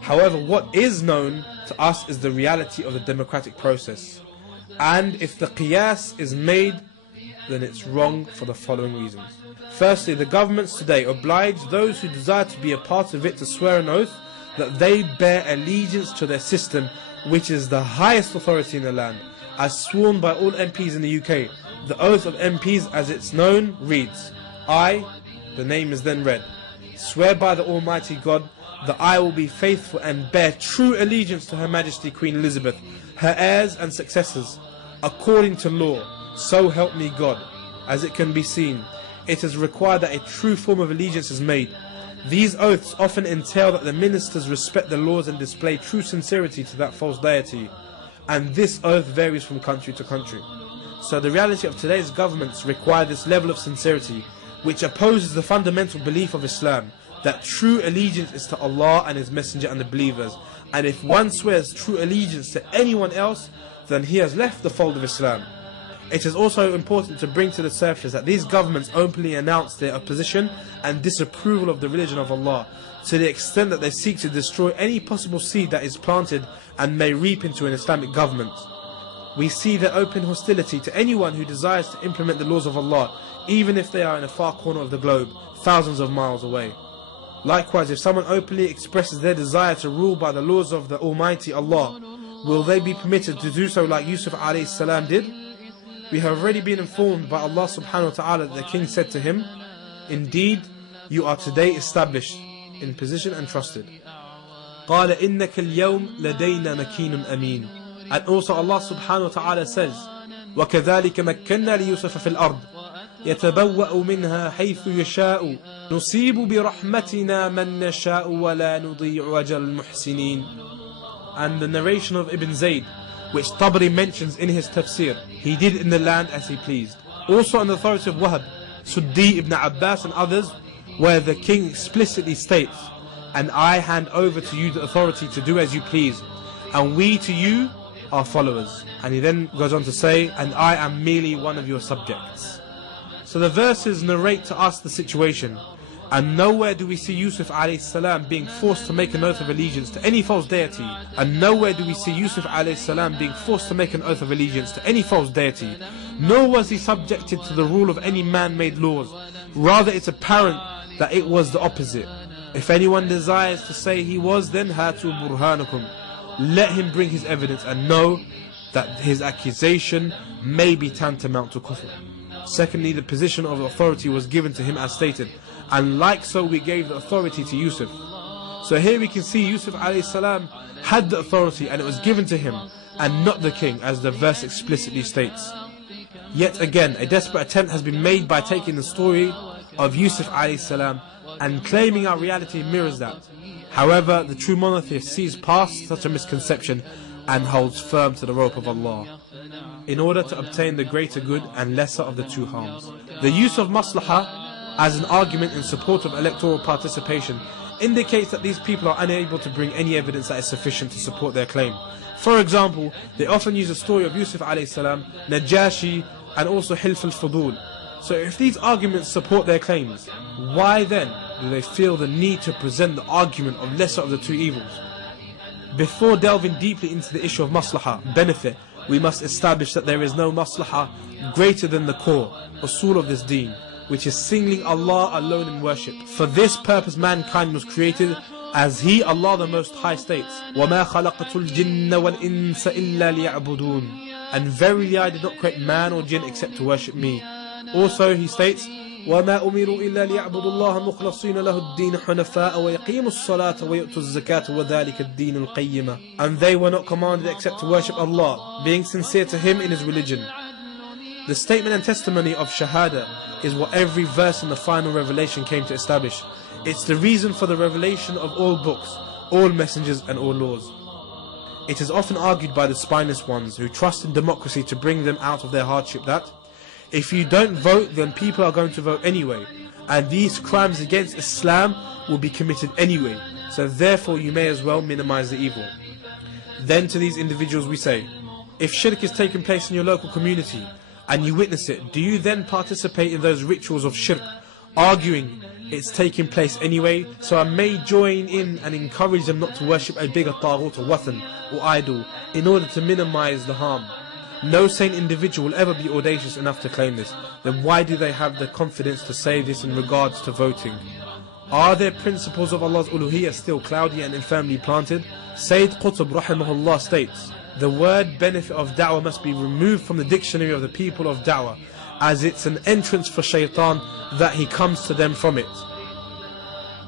However, what is known to us is the reality of the democratic process. And if the qiyas is made, then it's wrong for the following reasons. Firstly, the governments today oblige those who desire to be a part of it to swear an oath that they bear allegiance to their system, which is the highest authority in the land, as sworn by all MPs in the UK. The oath of MPs, as it's known, reads, I, the name is then read, swear by the Almighty God that I will be faithful and bear true allegiance to Her Majesty Queen Elizabeth, her heirs and successors, according to law, so help me God. As it can be seen, it is required that a true form of allegiance is made. These oaths often entail that the ministers respect the laws and display true sincerity to that false deity, and this oath varies from country to country. So the reality of today's governments require this level of sincerity, which opposes the fundamental belief of Islam, that true allegiance is to Allah and His Messenger and the believers, and if one swears true allegiance to anyone else, then he has left the fold of Islam. It is also important to bring to the surface that these governments openly announce their opposition and disapproval of the religion of Allah, to the extent that they seek to destroy any possible seed that is planted and may reap into an Islamic government. We see their open hostility to anyone who desires to implement the laws of Allah, even if they are in a far corner of the globe, thousands of miles away. Likewise, if someone openly expresses their desire to rule by the laws of the Almighty Allah, will they be permitted to do so like Yusuf alayhi salam did? We have already been informed by Allah subhanahu wa ta'ala that the king said to him, indeed, you are today established in position and trusted. قَالَ إِنَّكَ الْيَوْمَ لَدَيْنَا مَكِينٌ أَمِينٌ. And also Allah subhanahu wa ta'ala says, وَكَذَلِكَ مَكَّنَّا لِيُوسُفَ فِي الْأَرْضِ يَتَبَوَّأُ مِنْهَا حَيْثُ يَشَاءُ نُصِيبُ بِرَحْمَتِنَا مَنْ نَشَاءُ وَلَا نُضِيعُ أَجْرَ الْمُحْسِنِينَ. And the narration of Ibn Zayd, which Tabari mentions in his tafsir, he did in the land as he pleased. Also on the authority of Wahab, Suddi ibn Abbas and others, where the king explicitly states, and I hand over to you the authority to do as you please, and we to you are followers. And he then goes on to say, and I am merely one of your subjects. So the verses narrate to us the situation, and nowhere do we see Yusuf alayhi salam being forced to make an oath of allegiance to any false deity, and nowhere do we see Yusuf alayhi salam being forced to make an oath of allegiance to any false deity, nor was he subjected to the rule of any man-made laws. Rather, it's apparent that it was the opposite. If anyone desires to say he was, then hatu burhanakum, let him bring his evidence and know that his accusation may be tantamount to kufr. Secondly, the position of authority was given to him as stated, and like so we gave the authority to Yusuf. So here we can see Yusuf alayhi salam had the authority and it was given to him and not the king, as the verse explicitly states. Yet again, a desperate attempt has been made by taking the story of Yusuf alayhi salam and claiming our reality mirrors that. However, the true monotheist sees past such a misconception and holds firm to the rope of Allah, in order to obtain the greater good and lesser of the two harms. The use of maslahah as an argument in support of electoral participation indicates that these people are unable to bring any evidence that is sufficient to support their claim. For example, they often use the story of Yusuf alayhi salam, Najashi, and also Hilf al-Fudul. So if these arguments support their claims, why then do they feel the need to present the argument of lesser of the two evils? Before delving deeply into the issue of maslahah, benefit, we must establish that there is no maslahah greater than the core, usul of this deen, which is singling Allah alone in worship. For this purpose mankind was created, as He, Allah the Most High, states, وَمَا خَلَقَتُ الْجِنَّ وَالْإِنسَ إِلَّا لِيَعْبُدُونَ. And verily I did not create man or jinn except to worship me. Also He states, وَمَا أُمِرُوا إِلَّا لِيَعْبُدُوا اللَّهَ مُخْلَصِينَ لَهُ الدِّينَ حُنَفَاءَ وَيَقِيمُوا الصَّلَاةَ وَيُؤْتُوا الزَّكَاةَ وَذَلِكَ الدِّينُ الْقَيِّمَ. And they were not commanded except to worship Allah, being sincere to Him in His religion. The statement and testimony of Shahada is what every verse in the final revelation came to establish. It's the reason for the revelation of all books, all messengers and all laws. It is often argued by the spineless ones who trust in democracy to bring them out of their hardship that if you don't vote, then people are going to vote anyway, and these crimes against Islam will be committed anyway, so therefore you may as well minimize the evil. Then to these individuals we say, if shirk is taking place in your local community and you witness it, do you then participate in those rituals of shirk, arguing it's taking place anyway, so I may join in and encourage them not to worship a bigger taghut or wathan or idol in order to minimize the harm. No sane individual will ever be audacious enough to claim this. Then why do they have the confidence to say this in regards to voting? Are their principles of Allah's uluhiyyah still cloudy and infirmly planted? Sayyid Qutb rahimahullah states, the word benefit of da'wah must be removed from the dictionary of the people of da'wah, as it's an entrance for shaitan that he comes to them from it.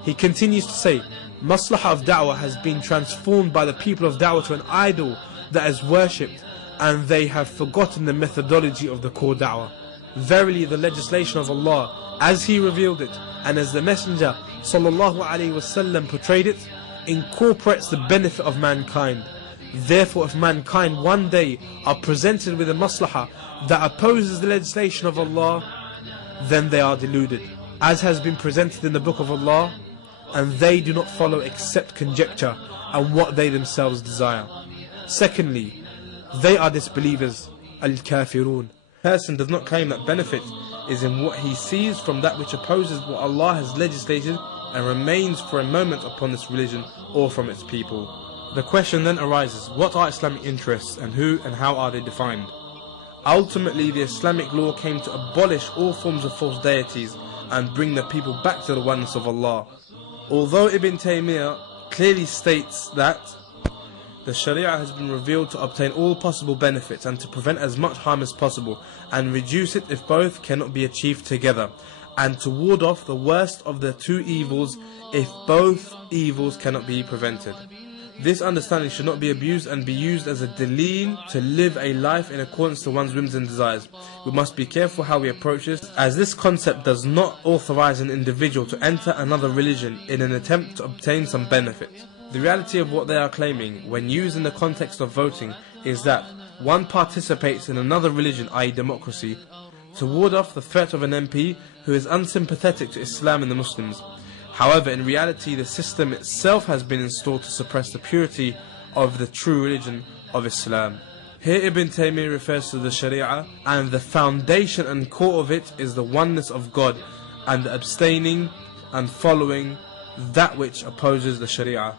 He continues to say, maslahah of da'wah has been transformed by the people of da'wah to an idol that is worshipped, and they have forgotten the methodology of the core da'wah. Verily the legislation of Allah, as He revealed it, and as the Messenger sallallahu alaihi wasallam portrayed it, incorporates the benefit of mankind. Therefore, if mankind one day are presented with a maslahah that opposes the legislation of Allah, then they are deluded, as has been presented in the book of Allah, and they do not follow except conjecture and what they themselves desire. Secondly, they are disbelievers, al-kafirun. Person does not claim that benefit is in what he sees from that which opposes what Allah has legislated and remains for a moment upon this religion or from its people. The question then arises, what are Islamic interests and who and how are they defined? Ultimately, the Islamic law came to abolish all forms of false deities and bring the people back to the oneness of Allah. Although Ibn Taymiyyah clearly states that the Sharia has been revealed to obtain all possible benefits and to prevent as much harm as possible and reduce it if both cannot be achieved together, and to ward off the worst of the two evils if both evils cannot be prevented. This understanding should not be abused and be used as a dalil to live a life in accordance to one's whims and desires. We must be careful how we approach this, as this concept does not authorize an individual to enter another religion in an attempt to obtain some benefit. The reality of what they are claiming, when used in the context of voting, is that one participates in another religion, i.e. democracy, to ward off the threat of an MP who is unsympathetic to Islam and the Muslims. However, in reality, the system itself has been installed to suppress the purity of the true religion of Islam. Here Ibn Taymiyyah refers to the Sharia, and the foundation and core of it is the oneness of God and abstaining and following that which opposes the Sharia.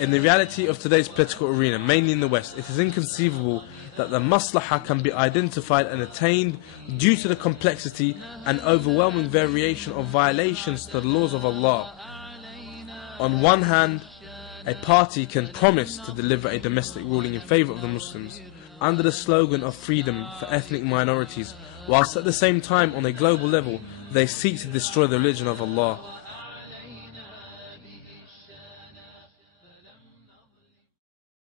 In the reality of today's political arena, mainly in the West, it is inconceivable that the maslahah can be identified and attained due to the complexity and overwhelming variation of violations to the laws of Allah. On one hand, a party can promise to deliver a domestic ruling in favour of the Muslims under the slogan of freedom for ethnic minorities, whilst at the same time on a global level they seek to destroy the religion of Allah.